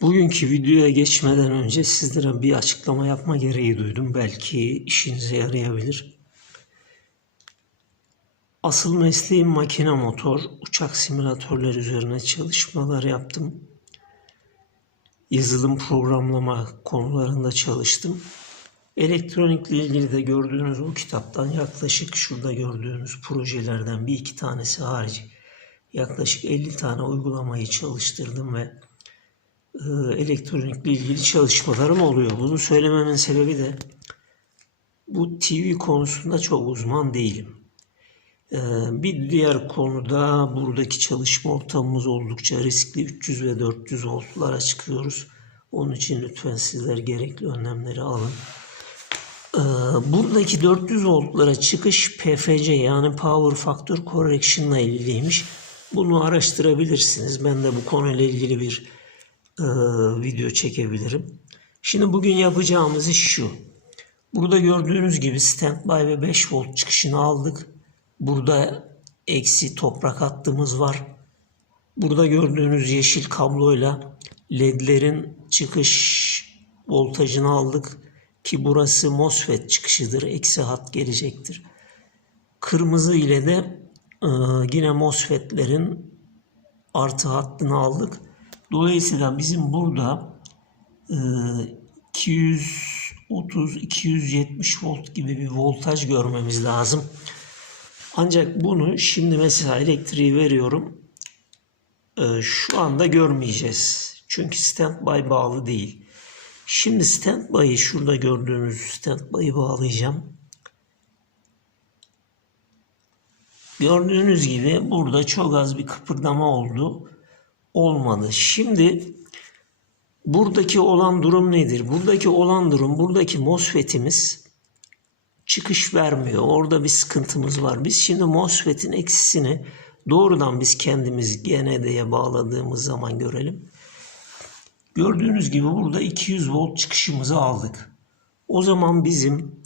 Bugünkü videoya geçmeden önce sizlere bir açıklama yapma gereği duydum. Belki işinize yarayabilir. Asıl mesleğim makine motor, uçak simülatörleri üzerine çalışmalar yaptım. Yazılım programlama konularında çalıştım. Elektronikle ilgili de gördüğünüz o kitaptan yaklaşık şurada gördüğünüz projelerden bir iki tanesi hariç yaklaşık 50 tane uygulamayı çalıştırdım ve elektronikle ilgili çalışmalarım oluyor. Bunu söylememin sebebi de bu TV konusunda çok uzman değilim. E, Bir diğer konuda buradaki çalışma ortamımız oldukça riskli. 300 ve 400 voltlara çıkıyoruz. Onun için lütfen sizler gerekli önlemleri alın. Ee, Buradaki 400 voltlara çıkış PFC yani Power Factor Correction ile ilgiliymiş. Bunu araştırabilirsiniz. Ben de bu konuyla ilgili bir e, video çekebilirim. Şimdi bugün yapacağımız iş şu. Burada gördüğünüz gibi standby ve 5 volt çıkışını aldık. Burada eksi toprak hattımız var. Burada gördüğünüz yeşil kabloyla ledlerin çıkış voltajını aldık ki burası MOSFET çıkışıdır. Eksi hat gelecektir. Kırmızı ile de e, yine MOSFET'lerin artı hattını aldık. Dolayısıyla bizim burada e, 230-270 volt gibi bir voltaj görmemiz lazım. Ancak bunu şimdi mesela elektriği veriyorum. E, şu anda görmeyeceğiz. Çünkü standby bağlı değil. Şimdi standby'ı şurada gördüğünüz standby'ı bağlayacağım. Gördüğünüz gibi burada çok az bir kıpırdama oldu. Olmadı. Şimdi buradaki olan durum nedir? Buradaki olan durum buradaki MOSFET'imiz çıkış vermiyor. Orada bir sıkıntımız var. Biz şimdi MOSFET'in eksisini doğrudan biz kendimiz GND'ye bağladığımız zaman görelim. Gördüğünüz gibi burada 200 volt çıkışımızı aldık. O zaman bizim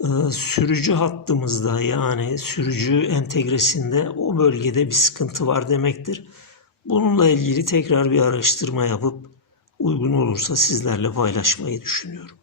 e, sürücü hattımızda yani sürücü entegresinde o bölgede bir sıkıntı var demektir. Bununla ilgili tekrar bir araştırma yapıp uygun olursa sizlerle paylaşmayı düşünüyorum.